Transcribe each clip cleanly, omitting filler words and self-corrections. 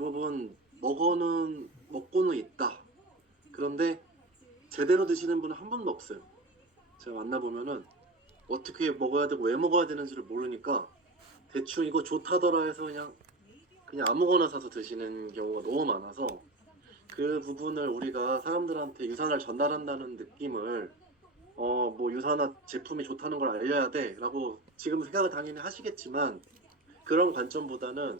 대부분 먹고는 있다. 그런데 제대로 드시는 분은 한 분도 없어요. 제가 만나보면은 어떻게 먹어야 되고 왜 먹어야 되는지를 모르니까 대충 이거 좋다더라 해서 그냥 아무거나 사서 드시는 경우가 너무 많아서 그 부분을 우리가 사람들한테 유산을 전달한다는 느낌을 뭐 유산화 제품이 좋다는 걸 알려야 돼라고 지금 생각을 당연히 하시겠지만 그런 관점보다는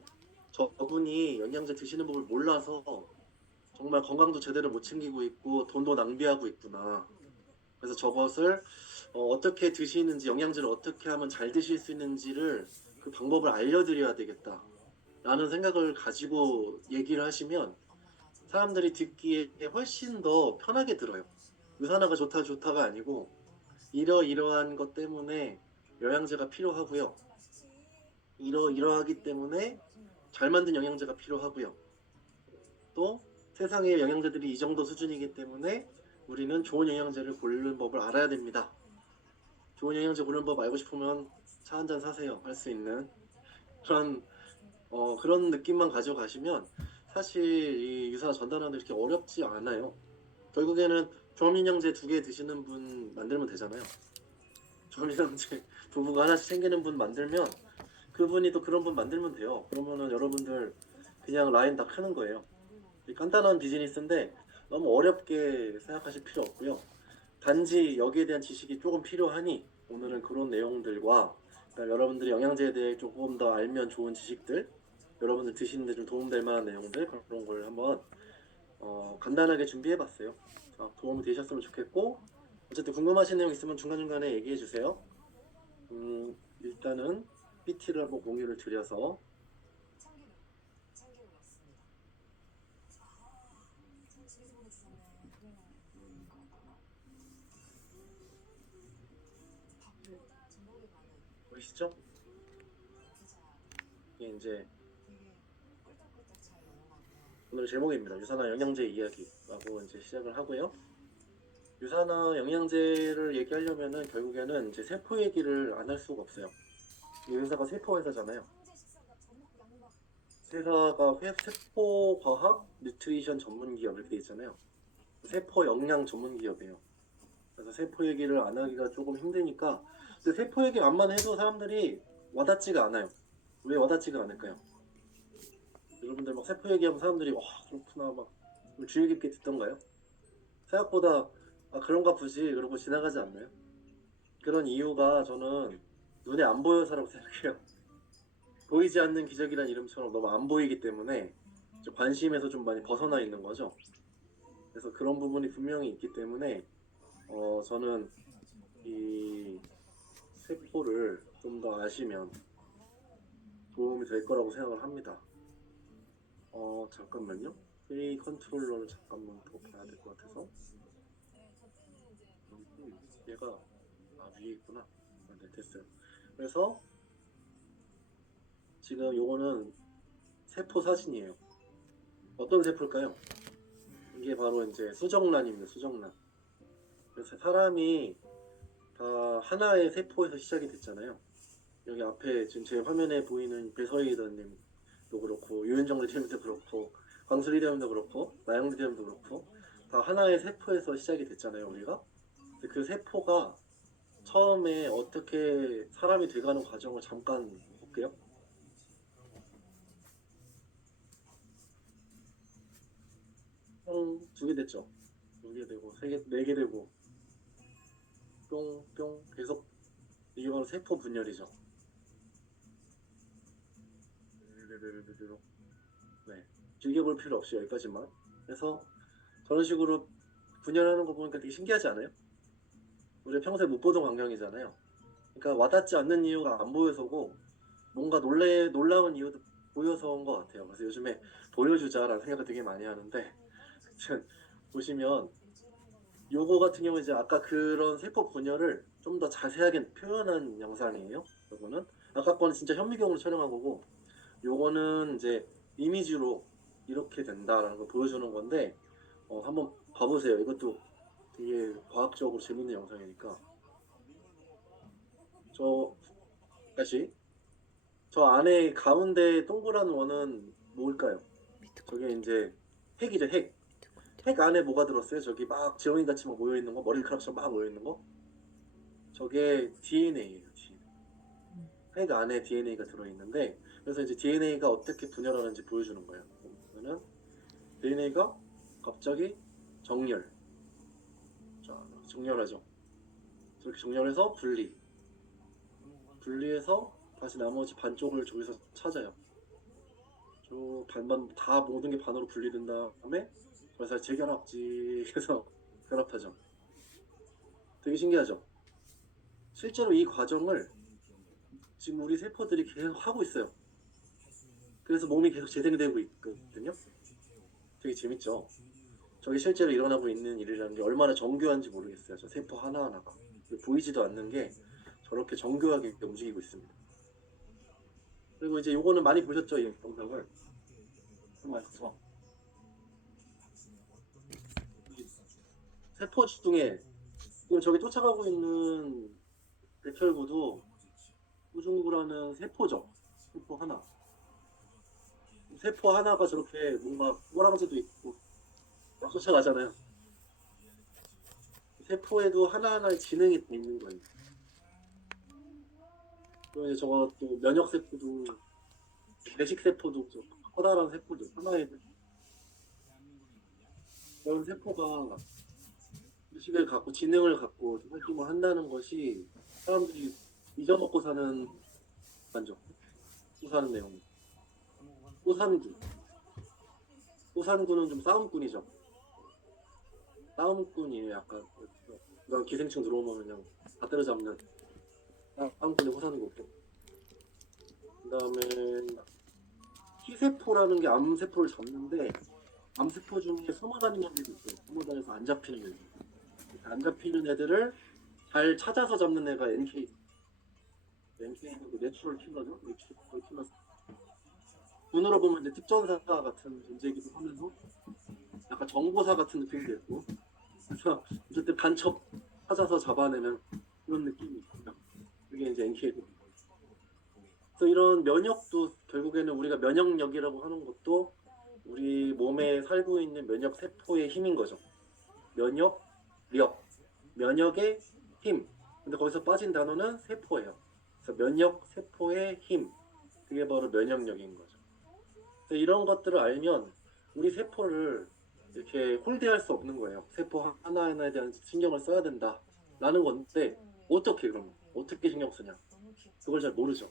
저분이 영양제 드시는 법을 몰라서 정말 건강도 제대로 못 챙기고 있고 돈도 낭비하고 있구나. 그래서 저것을 어떻게 드시는지 영양제를 어떻게 하면 잘 드실 수 있는지를 그 방법을 알려드려야 되겠다라는 생각을 가지고 얘기를 하시면 사람들이 듣기에 훨씬 더 편하게 들어요. 유산화가 좋다가 아니고 이러이러한 것 때문에 영양제가 필요하고요. 이러이러하기 때문에 잘 만든 영양제가 필요하고요. 또 세상의 영양제들이 이 정도 수준이기 때문에 우리는 좋은 영양제를 고르는 법을 알아야 됩니다. 좋은 영양제 고르는 법 알고 싶으면 차 한 잔 사세요. 할 수 있는 그런 그런 느낌만 가져가시면 사실 이 유산화 전달하는 게 이렇게 어렵지 않아요. 결국에는 조합영양제 2개 드시는 분 만들면 되잖아요. 조합영양제 부부가 하나씩 챙기는 분 만들면 그분이 또 그런 분 만들면 돼요. 그러면은 여러분들 그냥 라인 다 크는 거예요. 간단한 비즈니스인데 너무 어렵게 생각하실 필요 없고요. 단지 여기에 대한 지식이 조금 필요하니 오늘은 그런 내용들과 여러분들이 영양제에 대해 조금 더 알면 좋은 지식들, 여러분들 드시는데 좀 도움될 만한 내용들 그런 걸 한번 간단하게 준비해봤어요. 도움이 되셨으면 좋겠고 어쨌든 궁금하신 내용 있으면 중간중간에 얘기해 주세요. 일단은 PT를 한번 공유를 드려서 보이시죠? 이게 이제 오늘 제목입니다. 유산화 영양제 이야기라고 이제 시작을 하고요. 유산화 영양제를 얘기하려면은 결국에는 이제 세포 얘기를 안 할 수가 없어요. 이 회사가 세포 회사잖아요. 회사가 세포과학 뉴트리션 전문 기업 이렇게 있잖아요. 세포 영양 전문 기업이에요. 그래서 세포 얘기를 안 하기가 조금 힘드니까 근데 세포 얘기 안만 해도 사람들이 와닿지가 않아요. 왜 와닿지가 않을까요? 여러분들 막 세포 얘기하면 사람들이 와 그렇구나 막 주의 깊게 듣던가요? 생각보다 그런가 보지 그러고 지나가지 않나요? 그런 이유가 저는 눈에 안 보여서라고 생각해요. 보이지 않는 기적이란 이름처럼 너무 안 보이기 때문에 관심에서 좀 많이 벗어나 있는 거죠. 그래서 그런 부분이 분명히 있기 때문에 저는 이 세포를 좀 더 아시면 도움이 될 거라고 생각을 합니다. 잠깐만요. 회의 컨트롤러를 잠깐만 더 봐야 될 것 같아서. 얘가 위에 있구나. 네, 됐어요. 그래서 지금 요거는 세포 사진이에요. 어떤 세포일까요? 이게 바로 이제 수정란입니다. 수정란. 그래서 사람이 다 하나의 세포에서 시작이 됐잖아요. 여기 앞에 지금 제 화면에 보이는 배서희대님도 그렇고 유현정 리대님도 그렇고 광수 리대님도 그렇고 나영 리대님도 그렇고 다 하나의 세포에서 시작이 됐잖아요. 우리가. 그 세포가 처음에 어떻게 사람이 돼가는 과정을 잠깐 볼게요. 2개 됐죠. 2개 되고 3개, 4개 되고 뿅뿅 계속 이게 바로 세포 분열이죠. 네, 길게 볼 필요 없이 여기까지만. 그래서 저런 식으로 분열하는 거 보니까 되게 신기하지 않아요? 우리가 평소에 못 보던 광경이잖아요. 그러니까 와닿지 않는 이유가 안 보여서고 뭔가 놀라운 이유도 보여서인 것 같아요. 그래서 요즘에 보여주자라는 생각을 되게 많이 하는데 보시면 요거 같은 경우 이제 아까 그런 세포 분열을 좀 더 자세하게 표현한 영상이에요. 요거는 아까 거는 진짜 현미경으로 촬영한 거고 요거는 이제 이미지로 이렇게 된다라는 걸 보여주는 건데 한번 봐보세요. 이것도 되게 과학적으로 재밌는 영상이니까 저 다시 저 안에 가운데 동그란 원은 뭘까요? 저게 이제 핵이죠, 핵. 핵 안에 뭐가 들었어요? 저기 막 지렁이 같이 막 모여 있는 거, 머리카락처럼 막 모여 있는 거. 저게 DNA예요, DNA. 핵 안에 DNA가 들어있는데, 그래서 이제 DNA가 어떻게 분열하는지 보여주는 거예요. 그러면은 DNA가 갑자기 정렬, 자, 정렬하죠. 저렇게 정렬해서 분리해서 다시 나머지 반쪽을 저기서 찾아요. 저 반반 다 모든 게 반으로 분리된 다음에 그래서 재결합지 해서 결합하죠. 되게 신기하죠. 실제로 이 과정을 지금 우리 세포들이 계속 하고 있어요. 그래서 몸이 계속 재생되고 있거든요. 되게 재밌죠. 저게 실제로 일어나고 있는 일이라는 게 얼마나 정교한지 모르겠어요. 저 세포 하나하나가 보이지도 않는 게 저렇게 정교하게 움직이고 있습니다. 그리고 이제 요거는 많이 보셨죠, 이 영상을. 맞죠. 세포 중에 지금 저기 쫓아가고 있는 백혈구도 후중구라는 세포죠. 세포 하나. 세포 하나가 저렇게 뭔가 꼬랑지도 있고 막 쫓아가잖아요. 세포에도 하나하나의 지능이 있는 거예요. 그리고 이제 저거 또 면역 세포도 배식 세포도 커다란 세포도 하나의 그런 세포가 의식을 갖고 지능을 갖고 활동을 한다는 것이 사람들이 잊어먹고 사는 만족, 또 사는 내용. 꼬산구. 꼬산구는 좀 싸움꾼이죠. 싸움꾼이에요. 약간 그런 기생충 들어오면 그냥 다 때려잡는 싸움꾼의 꼬산구. 그다음에 T세포라는 게 암세포를 잡는데 암세포 중에 숨어다니는 애들이 있어요. 숨어다녀서 안 잡히는 애들. 안 잡히는 애들을 잘 찾아서 잡는 애가 NK. NK는 그 내추럴 킬러죠. 내추럴 킬러. 눈으로 보면 이제 특전사 같은 존재이기도 하면서 약간 정보사 같은 느낌도 있고 그래서 어쨌든 간첩 찾아서 잡아내는 그런 느낌이 있고요. 그게 이제 NK도. 그래서 이런 면역도 결국에는 우리가 면역력이라고 하는 것도 우리 몸에 살고 있는 면역 세포의 힘인 거죠. 면역의 힘. 근데 거기서 빠진 단어는 세포예요. 그래서 면역 세포의 힘. 그게 바로 면역력인 거죠. 그래서 이런 것들을 알면 우리 세포를 이렇게 홀대할 수 없는 거예요. 세포 하나하나에 대한 신경을 써야 된다라는 건데 어떻게 신경 쓰냐? 그걸 잘 모르죠.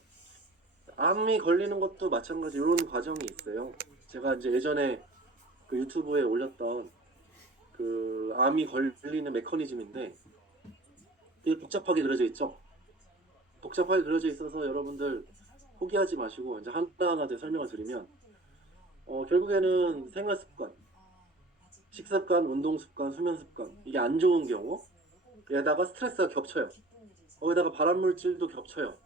암이 걸리는 것도 마찬가지 이런 과정이 있어요. 제가 이제 예전에 그 유튜브에 올렸던 그 암이 걸리는 메커니즘인데 되게 복잡하게 그려져 있죠. 복잡하게 그려져 있어서 여러분들 포기하지 마시고 이제 하나하나 설명을 드리면 결국에는 생활 습관, 식습관, 운동 습관, 수면 습관 이게 안 좋은 경우 게다가 스트레스가 겹쳐요. 거기다가 발암 물질도 겹쳐요.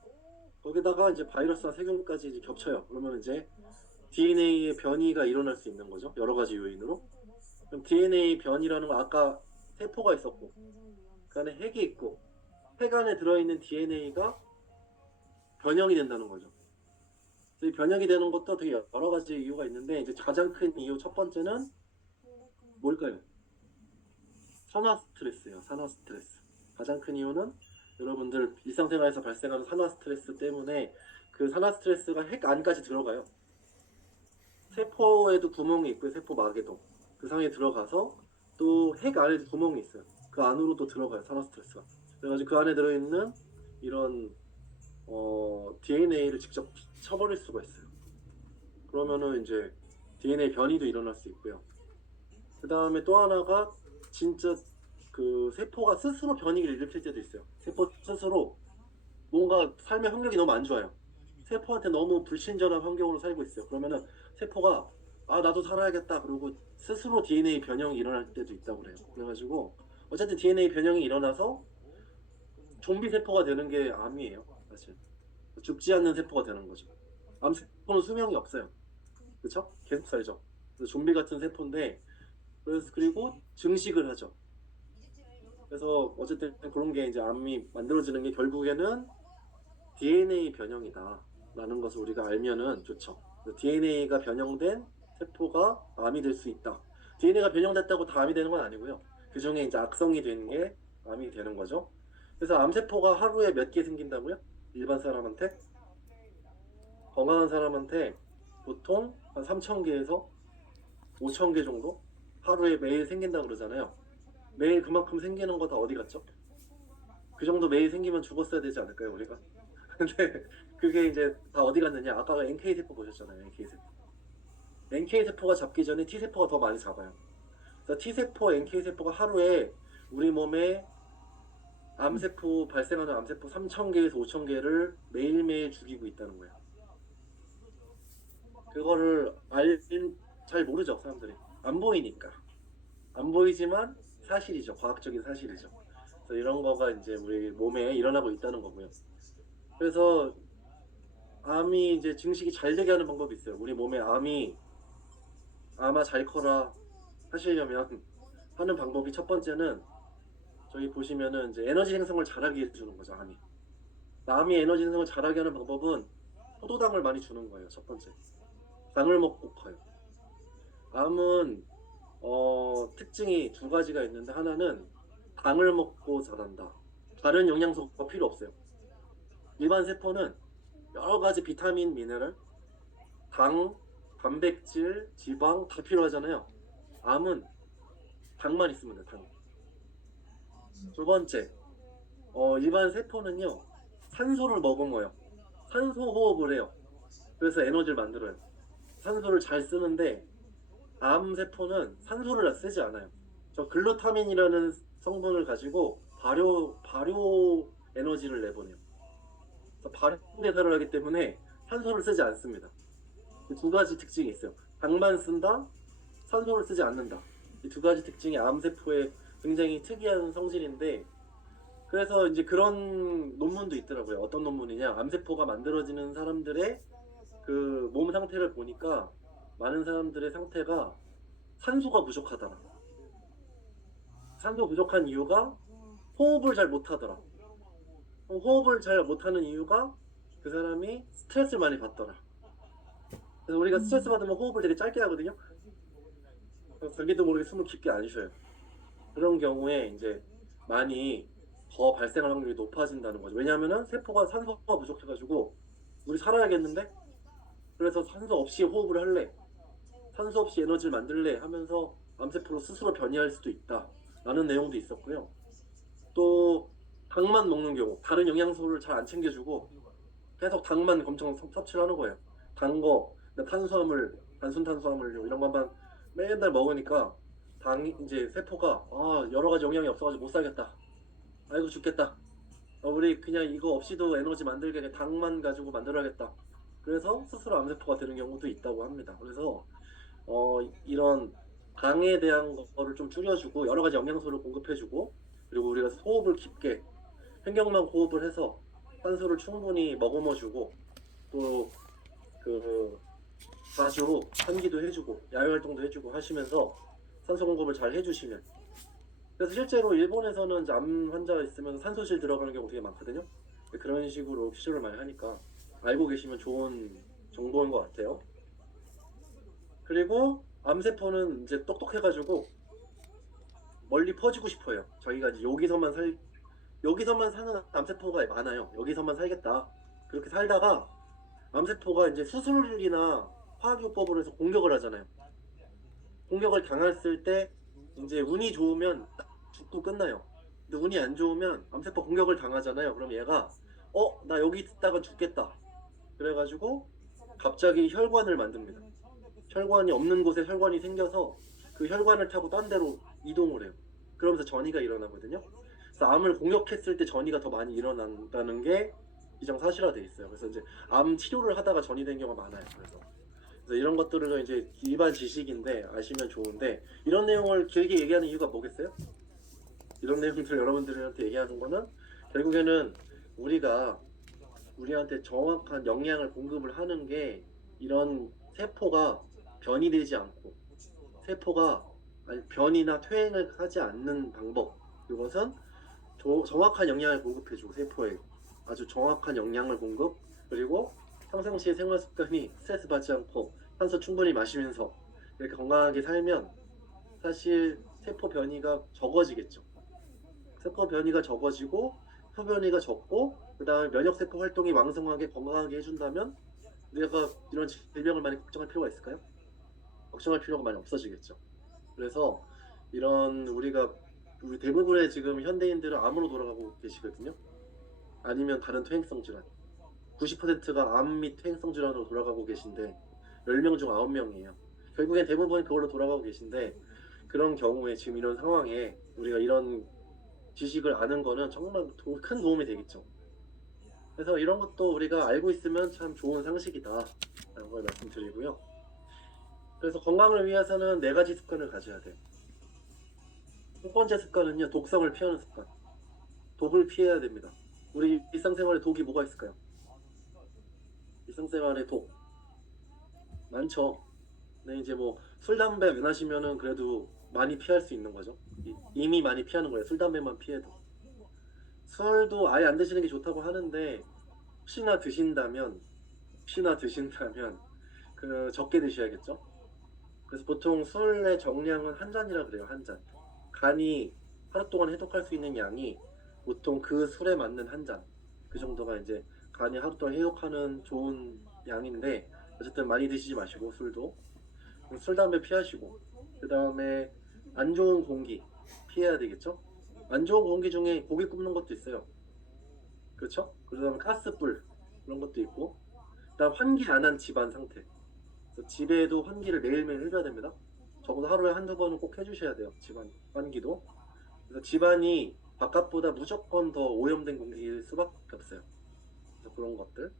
거기다가 이제 바이러스와 세균까지 이제 겹쳐요. 그러면 이제 DNA의 변이가 일어날 수 있는 거죠. 여러 가지 요인으로. 그럼 DNA 변이라는 건 아까 세포가 있었고 그 안에 핵이 있고 핵 안에 들어있는 DNA가 변형이 된다는 거죠. 이 변형이 되는 것도 되게 여러 가지 이유가 있는데 이제 가장 큰 이유 첫 번째는 뭘까요? 산화 스트레스예요. 산화 스트레스. 가장 큰 이유는 여러분들 일상생활에서 발생하는 산화 스트레스 때문에 그 산화 스트레스가 핵 안까지 들어가요. 세포에도 구멍이 있고요. 세포막에도. 그 상에 들어가서 또 핵 안에도 구멍이 있어요. 그 안으로 또 들어가요. 산화 스트레스가. 그래가지고 그 안에 들어있는 이런 DNA를 직접 쳐버릴 수가 있어요. 그러면은 이제 DNA 변이도 일어날 수 있고요. 그 다음에 또 하나가 진짜 그 세포가 스스로 변이를 일으킬 때도 있어요. 세포 스스로 뭔가 삶의 환경이 너무 안 좋아요. 세포한테 너무 불친절한 환경으로 살고 있어요. 그러면은 세포가 나도 살아야겠다 그러고 스스로 DNA 변형이 일어날 때도 있다고 그래요. 그래가지고 어쨌든 DNA 변형이 일어나서 좀비 세포가 되는 게 암이에요. 사실 죽지 않는 세포가 되는 거죠. 암 세포는 수명이 없어요. 그렇죠? 계속 살죠. 그래서 좀비 같은 세포인데 그리고 증식을 하죠. 그래서 어쨌든 그런 게 이제 암이 만들어지는 게 결국에는 DNA 변형이다 라는 것을 우리가 알면은 좋죠. DNA가 변형된 세포가 암이 될 수 있다. DNA가 변형됐다고 다 암이 되는 건 아니고요. 그 중에 이제 악성이 된 게 암이 되는 거죠. 그래서 암세포가 하루에 몇 개 생긴다고요? 일반 사람한테? 건강한 사람한테 보통 한 3,000개에서 5,000개 정도 하루에 매일 생긴다고 그러잖아요. 매일 그만큼 생기는 거 다 어디 갔죠? 그 정도 매일 생기면 죽었어야 되지 않을까요, 우리가? 근데 그게 이제 다 어디 갔느냐? 아까 NK세포 보셨잖아요, NK세포. NK세포가 잡기 전에 T세포가 더 많이 잡아요. 그래서 T세포, NK세포가 하루에 우리 몸에 암세포, 발생하는 암세포 3,000개에서 5,000개를 매일매일 죽이고 있다는 거예요. 그거를 잘 모르죠, 사람들이. 안 보이니까. 안 보이지만 사실이죠. 과학적인 사실이죠. 그래서 이런 거가 이제 우리 몸에 일어나고 있다는 거고요. 그래서 암이 이제 증식이 잘 되게 하는 방법이 있어요. 우리 몸에 아마 잘 커라 하시려면 하는 방법이 첫 번째는 저기 보시면은 이제 에너지 생성을 잘하게 해주는 거죠, 암이. 암이 에너지 생성을 잘하게 하는 방법은 포도당을 많이 주는 거예요, 첫 번째. 당을 먹고 커요. 암은 특징이 두 가지가 있는데 하나는 당을 먹고 자란다. 다른 영양소가 필요 없어요. 일반 세포는 여러 가지 비타민, 미네랄, 당, 단백질, 지방 다 필요하잖아요. 암은 당만 있으면 돼요, 당. 두 번째, 일반 세포는요, 산소를 머금어요. 산소 호흡을 해요. 그래서 에너지를 만들어요. 산소를 잘 쓰는데 암 세포는 산소를 쓰지 않아요. 저 글루타민이라는 성분을 가지고 발효 에너지를 내보내요. 그래서 발효 대사를 하기 때문에 산소를 쓰지 않습니다. 두 가지 특징이 있어요. 당만 쓴다, 산소를 쓰지 않는다. 이 두 가지 특징이 암세포의 굉장히 특이한 성질인데, 그래서 이제 그런 논문도 있더라고요. 어떤 논문이냐? 암세포가 만들어지는 사람들의 그 몸 상태를 보니까 많은 사람들의 상태가 산소가 부족하더라. 산소 부족한 이유가 호흡을 잘 못하더라. 호흡을 잘 못하는 이유가 그 사람이 스트레스를 많이 받더라. 그래서 우리가 스트레스 받으면 호흡을 되게 짧게 하거든요. 자기도 모르게 숨을 깊게 안 쉬어요. 그런 경우에 이제 많이 더 발생할 확률이 높아진다는 거죠. 왜냐하면 세포가 산소가 부족해가지고 우리 살아야겠는데, 그래서 산소 없이 호흡을 할래, 산소 없이 에너지를 만들래 하면서 암세포로 스스로 변이할 수도 있다 라는 내용도 있었고요. 또 당만 먹는 경우, 다른 영양소를 잘 안 챙겨주고 계속 당만 엄청 섭취를 하는 거예요. 단 거, 탄수화물, 단순 탄수화물 이런 것만 맨날 먹으니까 이제 세포가 여러 가지 영양이 없어가지고 못 살겠다, 아이고 죽겠다, 우리 그냥 이거 없이도 에너지 만들게 그냥 당만 가지고 만들어야겠다, 그래서 스스로 암세포가 되는 경우도 있다고 합니다. 그래서 이런 당에 대한 거를 좀 줄여주고 여러 가지 영양소를 공급해주고, 그리고 우리가 호흡을 깊게 횡격막 호흡을 해서 산소를 충분히 머금어주고, 또 그 자주 환기도 해주고 야외 활동도 해주고 하시면서 산소 공급을 잘 해주시면, 그래서 실제로 일본에서는 이제 암 환자가 있으면 산소실 들어가는 경우 되게 많거든요. 그런 식으로 퀴즈를 많이 하니까 알고 계시면 좋은 정보인 것 같아요. 그리고 암세포는 이제 똑똑해가지고 멀리 퍼지고 싶어요. 자기가 이제 여기서만 사는 암세포가 많아요. 여기서만 살겠다. 그렇게 살다가 암세포가 이제 수술이나 화학요법으로 해서 공격을 하잖아요. 공격을 당했을 때 이제 운이 좋으면 딱 죽고 끝나요. 근데 운이 안 좋으면 암세포 공격을 당하잖아요. 그럼 얘가 나 여기 있다가 죽겠다, 그래가지고 갑자기 혈관을 만듭니다. 혈관이 없는 곳에 혈관이 생겨서 그 혈관을 타고 딴 데로 이동을 해요. 그러면서 전이가 일어나거든요. 그래서 암을 공격했을 때 전이가 더 많이 일어난다는 게 기정사실화돼 있어요. 그래서 이제 암 치료를 하다가 전이 된 경우가 많아요. 그래서 이런 것들은 이제 일반 지식인데 아시면 좋은데, 이런 내용을 길게 얘기하는 이유가 뭐겠어요? 이런 내용들 여러분들한테 얘기하는 거는 결국에는 우리가 우리한테 정확한 영양을 공급을 하는 게, 이런 세포가 변이 되지 않고 세포가 변이나 퇴행을 하지 않는 방법, 이것은 정확한 영양을 공급해주고, 세포에 아주 정확한 영양을 공급, 그리고 평상시의 생활 습관이 스트레스 받지 않고 산소 충분히 마시면서 이렇게 건강하게 살면 사실 세포 변이가 적어지겠죠. 세포 변이가 적어지고 표 변이가 적고 그다음에 면역 세포 활동이 왕성하게 건강하게 해준다면 우리가 이런 질병을 많이 걱정할 필요가 있을까요? 걱정할 필요가 많이 없어지겠죠. 그래서 이런 우리 대부분의 지금 현대인들은 암으로 돌아가고 계시거든요. 아니면 다른 퇴행성 질환. 90%가 암 및 퇴행성 질환으로 돌아가고 계신데 10명 중 9명이에요. 결국엔 대부분 그걸로 돌아가고 계신데 그런 경우에 지금 이런 상황에 우리가 이런 지식을 아는 거는 정말 큰 도움이 되겠죠. 그래서 이런 것도 우리가 알고 있으면 참 좋은 상식이다 라는 걸 말씀드리고요. 그래서 건강을 위해서는 4가지 습관을 가져야 돼요. 첫 번째 습관은요, 독성을 피하는 습관. 독을 피해야 됩니다. 우리 일상생활에 독이 뭐가 있을까요? 일상생활에 독 많죠. 근데 이제 뭐 술, 담배 안 하시면은 그래도 많이 피할 수 있는 거죠. 이미 많이 피하는 거예요. 술, 담배만 피해도. 술도 아예 안 드시는 게 좋다고 하는데 혹시나 드신다면 그 적게 드셔야겠죠. 그래서 보통 술의 정량은 한 잔이라 그래요. 한 잔. 간이 하루 동안 해독할 수 있는 양이 보통 그 술에 맞는 한 잔. 그 정도가 이제 간이 하루 동안 해독하는 좋은 양인데 어쨌든 많이 드시지 마시고 술도 술, 담배 피하시고 그 다음에 안 좋은 공기 피해야 되겠죠. 안 좋은 공기 중에 고기 굽는 것도 있어요. 그렇죠? 그다음에 가스불 그런 것도 있고 그다음 환기 안 한 집안 상태. 그래서 집에도 환기를 매일매일 해줘야 됩니다. 적어도 하루에 한두 번은 꼭 해주셔야 돼요. 집안 환기도. 그래서 집안이 바깥보다 무조건 더 오염된 공기일 수밖에 없어요. 그래서 그런 것들.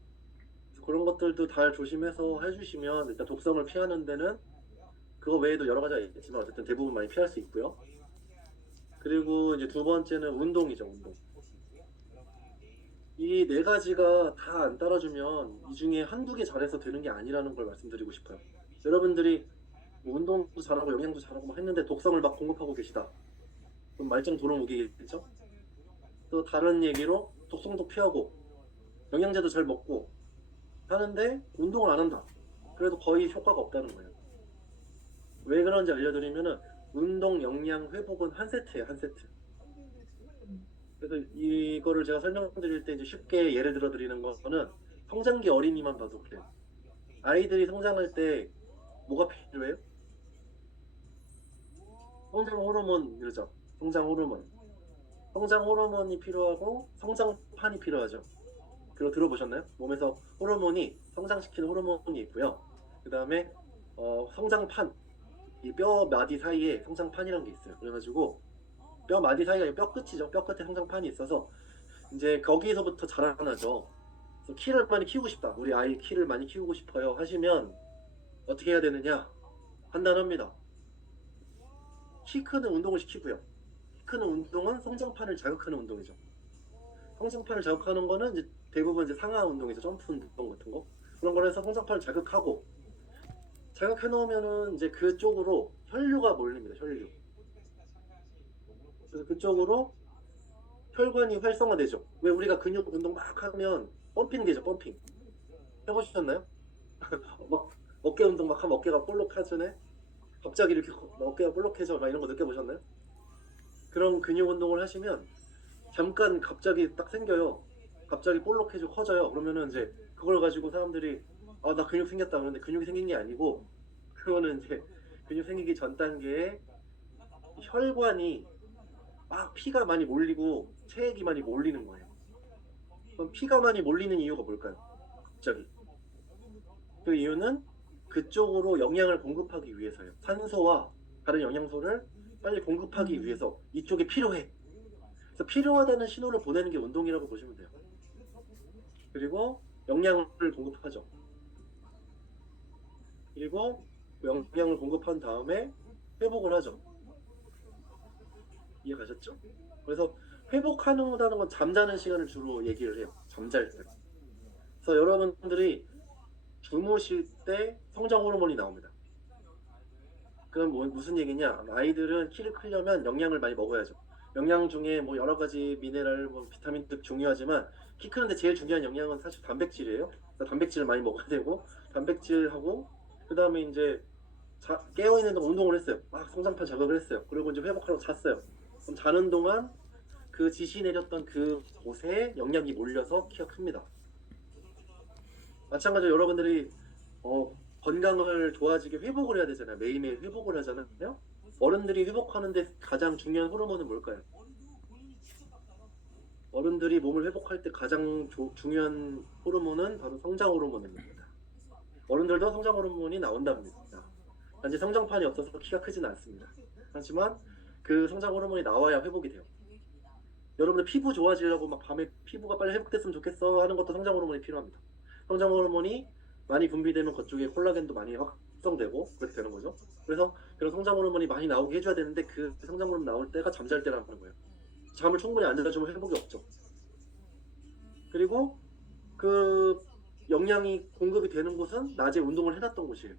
그래서 그런 것들도 잘 조심해서 해주시면 일단 독성을 피하는 데는 그거 외에도 여러 가지가 있지만 어쨌든 대부분 많이 피할 수 있고요. 그리고 이제 두 번째는 운동이죠, 운동. 이 4가지가 다 안 따라주면 이 중에 한두 개 잘해서 되는 게 아니라는 걸 말씀드리고 싶어요. 여러분들이 뭐 운동도 잘하고 영양도 잘하고 막 했는데 독성을 막 공급하고 계시다. 그럼 말짱 도루묵이겠죠? 또 다른 얘기로 독성도 피하고 영양제도 잘 먹고 하는데 운동을 안 한다. 그래도 거의 효과가 없다는 거예요. 왜 그런지 알려드리면은 운동 영양 회복은 한 세트예요, 한 세트. 그래서 이거를 제가 설명드릴 때 이제 쉽게 예를 들어 드리는 거는 성장기 어린이만 봐도 그래요. 아이들이 성장할 때 뭐가 필요해요? 성장 호르몬 이러죠. 성장 호르몬. 성장 호르몬이 필요하고 성장판이 필요하죠. 그거 들어보셨나요? 몸에서 호르몬이 성장시키는 호르몬이 있고요. 그 다음에 성장판, 이 뼈 마디 사이에 성장판이라는 게 있어요. 그래가지고 뼈 마디 사이가 뼈 끝이죠. 뼈 끝에 성장판이 있어서 이제 거기서부터 자라나죠. 그래서 키를 많이 키우고 싶다. 우리 아이 키를 많이 키우고 싶어요. 하시면 어떻게 해야 되느냐? 간단합니다. 키 크는 운동을 시키고요. 키 크는 운동은 성장판을 자극하는 운동이죠. 성장판을 자극하는 거는 이제 대부분 이제 상하 운동이죠. 점프 운동 같은 거. 그런 걸 해서 성장판을 자극하고 자극해 놓으면은 이제 그쪽으로 혈류가 몰립니다. 혈류. 그래서 그쪽으로 혈관이 활성화되죠. 왜 우리가 근육 운동 막 하면 펌핑 되죠. 펌핑. 해보셨나요? 막 어깨 운동 막 하면 어깨가 볼록하잖아요. 갑자기 이렇게 어깨가 볼록해져 막 이런 거 느껴보셨나요? 그런 근육 운동을 하시면 잠깐 갑자기 딱 생겨요. 갑자기 볼록해지고 커져요. 그러면은 이제 그걸 가지고 사람들이 아, 나 근육 생겼다 그러는데 근육이 생긴 게 아니고 그거는 이제 근육 생기기 전 단계에 혈관이 막 피가 많이 몰리고 체액이 많이 몰리는 거예요. 그럼 피가 많이 몰리는 이유가 뭘까요? 갑자기. 그 이유는 그쪽으로 영양을 공급하기 위해서예요. 산소와 다른 영양소를 빨리 공급하기 위해서 이쪽에 필요해. 그래서 필요하다는 신호를 보내는 게 운동이라고 보시면 돼요. 그리고 영양을 공급하죠. 그리고 영양을 공급한 다음에 회복을 하죠. 이해가셨죠? 그래서 회복하는 건 잠자는 시간을 주로 얘기를 해요. 잠잘 때. 그래서 여러분들이 주무실 때 성장 호르몬이 나옵니다. 그럼 무슨 얘기냐? 아이들은 키를 크려면 영양을 많이 먹어야죠. 영양 중에 뭐 여러 가지 미네랄, 뭐 비타민도 중요하지만 키 크는데 제일 중요한 영양은 사실 단백질이에요. 그래서 단백질을 많이 먹어야 되고 단백질하고 그 다음에 이제 깨어있는 동안 운동을 했어요. 막 성장판 자극을 했어요. 그리고 이제 회복하러 잤어요. 그럼 자는 동안 그 지시 내렸던 그 곳에 영양이 몰려서 키가 큽니다. 마찬가지로 여러분들이 건강을 좋아지게 회복을 해야 되잖아요. 매일매일 회복을 하잖아요. 어른들이 회복하는데 가장 중요한 호르몬은 뭘까요? 어른들이 몸을 회복할 때 가장 중요한 호르몬은 바로 성장 호르몬입니다. 어른들도 성장 호르몬이 나온답니다. 단지 성장판이 없어서 키가 크지는 않습니다. 하지만 그 성장 호르몬이 나와야 회복이 돼요. 여러분들 피부 좋아지려고 막 밤에 피부가 빨리 회복됐으면 좋겠어 하는 것도 성장 호르몬이 필요합니다. 성장 호르몬이 많이 분비되면 그쪽에 콜라겐도 많이 확성되고 그렇게 되는 거죠. 그래서 그런 성장 호르몬이 많이 나오게 해줘야 되는데 그 성장 호르몬 나올 때가 잠잘 때라는 거예요. 잠을 충분히 안 자주면 회복이 없죠. 그리고 그 영양이 공급이 되는 곳은 낮에 운동을 해놨던 곳이에요.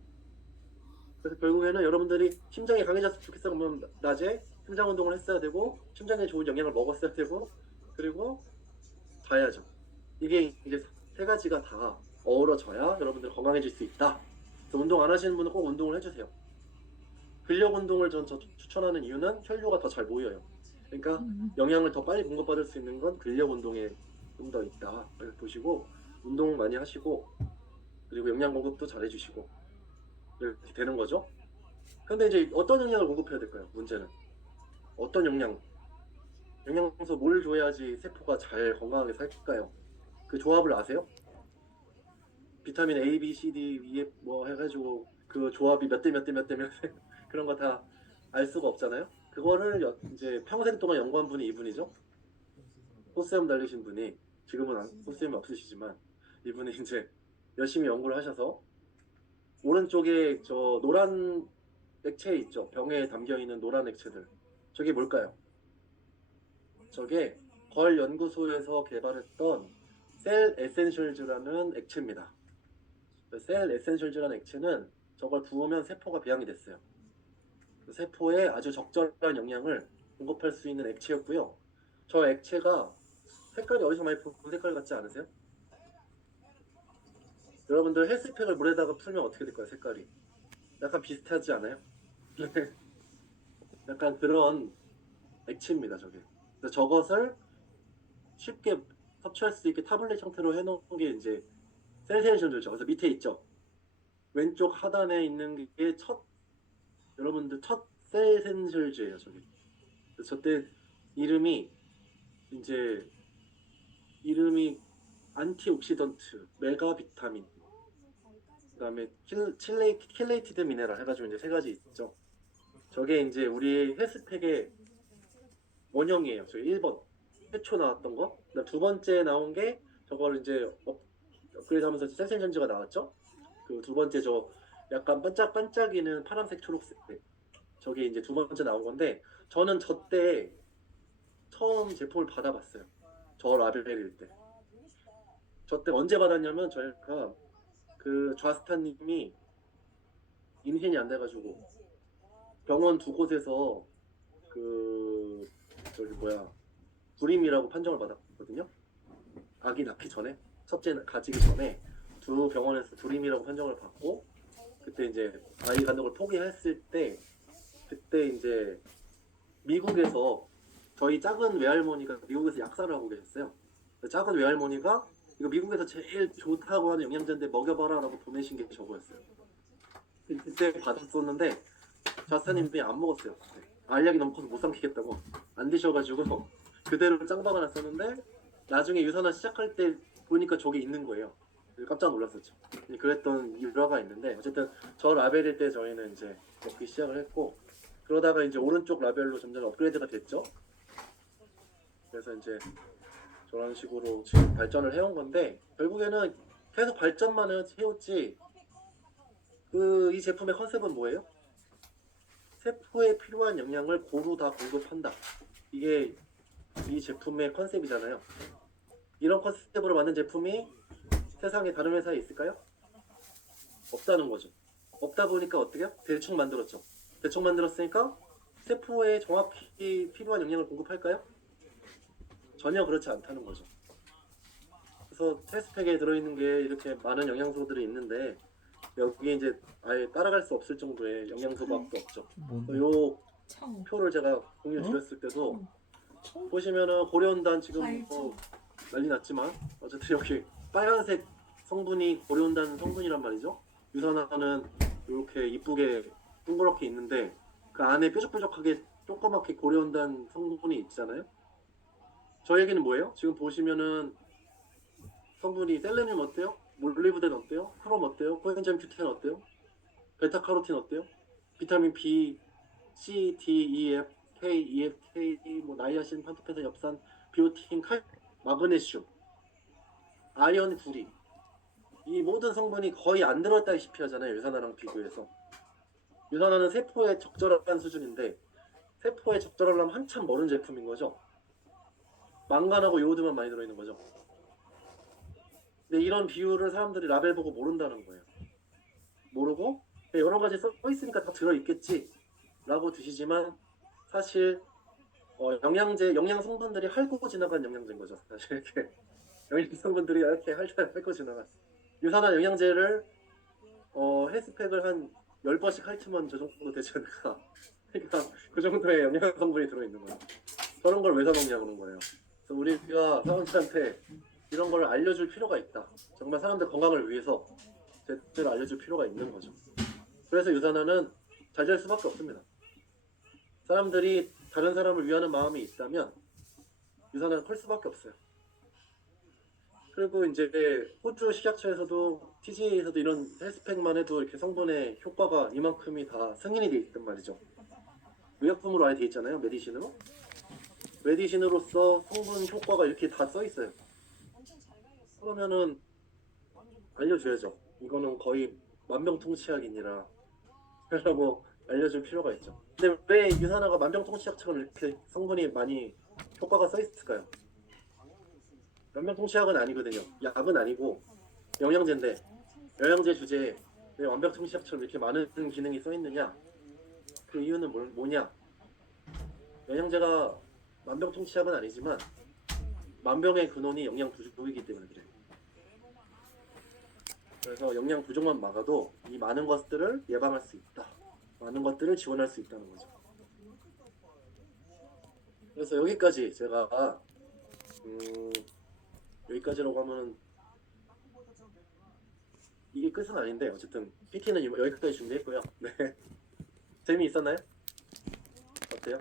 그래서 결국에는 여러분들이 심장이 강해졌으면 좋겠어 그러면 낮에 심장 운동을 했어야 되고 심장에 좋은 영양을 먹었어야 되고 그리고 자야죠. 이게 이제 세 가지가 다 어우러져야 여러분들 건강해질 수 있다. 그래서 운동 안 하시는 분은 꼭 운동을 해주세요. 근력 운동을 전 추천하는 이유는 혈류가 더 잘 모여요. 그러니까 영양을 더 빨리 공급받을 수 있는 건 근력 운동에 좀 더 있다. 보시고 운동 많이 하시고 그리고 영양 공급도 잘 해주시고 이렇게 되는 거죠. 근데 이제 어떤 영양을 공급해야 될까요? 문제는 어떤 영양소 뭘 줘야지 세포가 잘 건강하게 살까요? 그 조합을 아세요? 비타민 A, B, C, D, E, 뭐 해가지고 그 조합이 몇 대 몇 대 몇 대 몇 대 그런 거 다 알 수가 없잖아요. 그거를 이제 평생 동안 연구한 분이 이분이죠. 포스엠 달리신 분이 지금은 포스엠이 없으시지만 이분이 이제 열심히 연구를 하셔서 오른쪽에 저 노란 액체 있죠. 병에 담겨 있는 노란 액체들. 저게 뭘까요? 저게 벌 연구소에서 개발했던 셀 에센셜즈라는 액체입니다. 셀 에센셜즈라는 액체는 저걸 부으면 세포가 배양이 됐어요. 그 세포에 아주 적절한 영양을 공급할 수 있는 액체였고요. 저 액체가 색깔이 어디서 많이 본 색깔 같지 않으세요? 여러분들 헬스팩을 물에다가 풀면 어떻게 될까요? 색깔이 약간 비슷하지 않아요? 약간 그런 액체입니다. 저게. 그래서 저것을 쉽게 섭취할 수 있게 타블렛 형태로 해놓은 게 이제 셀센셜즈죠. 그래서 밑에 있죠. 왼쪽 하단에 있는 게 여러분들 첫 셀센셜즈예요. 저게. 그래서 저때 이름이 이제 안티옥시던트, 메가비타민, 그다음에 킬레이티드 미네랄 해가지고 이제 세 가지 있죠. 저게 이제 우리 헬스팩의 원형이에요. 저기 1번 최초 나왔던 거. 두 번째 나온 게 저걸 이제 업그레이드하면서 셀센전즈가 나왔죠. 그 두 번째 저 약간 반짝반짝이는 파란색 초록색 저게 이제 두 번째 나온 건데 저는 저 때 처음 제품을 받아봤어요. 저 라벨일 때. 저 때 언제 받았냐면 저희가 그 좌스타님이 인생이 안 돼가지고 병원 두 곳에서 그 저기 뭐야 불임이라고 판정을 받았거든요. 아기 낳기 전에 첫째 가지기 전에 두 병원에서 불임이라고 판정을 받고 그때 이제 아이 갖는 걸 포기했을 때 그때 이제 미국에서 저희 작은 외할머니가 미국에서 약사를 하고 계셨어요. 작은 외할머니가 이거 미국에서 제일 좋다고 하는 영양제인데 먹여봐라 라고 보내신 게 저거였어요. 그때 받았었는데 좌스타님이 안 먹었어요. 그때. 알약이 너무 커서 못 삼키겠다고 안 드셔가지고 그대로 짱박아 놨었는데 나중에 유산화 시작할 때 보니까 저게 있는 거예요. 깜짝 놀랐었죠. 그랬던 일화가 있는데 어쨌든 저 라벨일 때 저희는 이제 먹기 시작을 했고 그러다가 이제 오른쪽 라벨로 점점 업그레이드가 됐죠. 그래서 이제 저런 식으로 지금 발전을 해온 건데 결국에는 계속 발전만 해왔지 이 제품의 컨셉은 뭐예요? 세포에 필요한 영양을 고루 다 공급한다. 이게 이 제품의 컨셉이잖아요. 이런 컨셉으로 만든 제품이 세상에 다른 회사에 있을까요? 없다는 거죠. 없다 보니까 어떻게 해요? 대충 만들었죠. 대충 만들었으니까 세포에 정확히 필요한 영양을 공급할까요? 전혀 그렇지 않다는 거죠. 그래서 테스트팩에 들어있는 게 이렇게 많은 영양소들이 있는데 여기 이제 아예 따라갈 수 없을 정도의 영양소밖에 없죠. 뭔데? 요 창. 표를 제가 공유 드렸을 때도 보시면은 고려온단 지금 뭐 난리 났지만 어쨌든 여기 빨간색 성분이 고려온단 성분이란 말이죠. 유산화는 이렇게 이쁘게 둥그렇게 있는데 그 안에 뾰족뾰족하게 조그맣게 고려온단 성분이 있잖아요. 저에게는 뭐예요? 지금 보시면은 성분이 셀레늄 어때요? 몰리브덴 어때요? 크롬 어때요? 코엔자임 Q10 어때요? 베타카로틴 어때요? 비타민 B, C, D, E, F, K, E, F, K, 뭐 나이아신, 판토펜산, 엽산, 비오틴, 칼, 마그네슘, 아연, 구리 이 모든 성분이 거의 안 들어있다시피 하잖아요. 유산화랑 비교해서. 유산화는 세포에 적절한 수준인데 세포에 적절하려면 한참 멀은 제품인 거죠. 망간하고 요오드만 많이 들어있는 거죠. 근데 이런 비율을 사람들이 라벨 보고 모른다는 거예요. 모르고 여러 가지 써 있으니까 다 들어있겠지 라고 드시지만 사실 영양 성분들이 핥고 지나간 영양제인 거죠. 사실 이렇게 영양 성분들이 이렇게 핥고 지나간 유산화 영양제를 헬스팩을 한 10번씩 핥으면 저 정도 되지 않을까. 그러니까 그 정도의 영양 성분이 들어있는 거예요. 저런 걸 왜 사먹냐 그런 거예요. 그래서 우리가 사람들한테 이런 걸 알려줄 필요가 있다. 정말 사람들 건강을 위해서 제대로 알려줄 필요가 있는 거죠. 그래서 유산화는 잘 될 수밖에 없습니다. 사람들이 다른 사람을 위하는 마음이 있다면 유산화는 클 수밖에 없어요. 그리고 이제 호주 식약처에서도 TGA에서도 이런 헬스팩만 해도 이렇게 성분의 효과가 이만큼이 다 승인이 돼 있단 말이죠. 의약품으로 아예 돼 있잖아요. 메디신으로. 메디신으로서 성분 효과가 이렇게 다 써 있어요. 그러면은 알려줘야죠. 이거는 거의 만병통치약이니라 라고 알려줄 필요가 있죠. 근데 왜 유산화가 만병통치약처럼 이렇게 성분이 많이 효과가 써 있을까요? 만병통치약은 아니거든요. 약은 아니고 영양제인데 영양제 주제에 왜 완벽통치약처럼 이렇게 많은 기능이 써 있느냐? 그 이유는 뭐냐? 영양제가 만병통치약은 아니지만 만병의 근원이 영양 부족이기 때문에 그래요. 그래서 영양 부족만 막아도 이 많은 것들을 예방할 수 있다. 많은 것들을 지원할 수 있다는 거죠. 그래서 여기까지 제가 여기까지라고 하면 이게 끝은 아닌데 어쨌든 PT는 여기까지 준비했고요. 네. 재미있었나요? 어때요?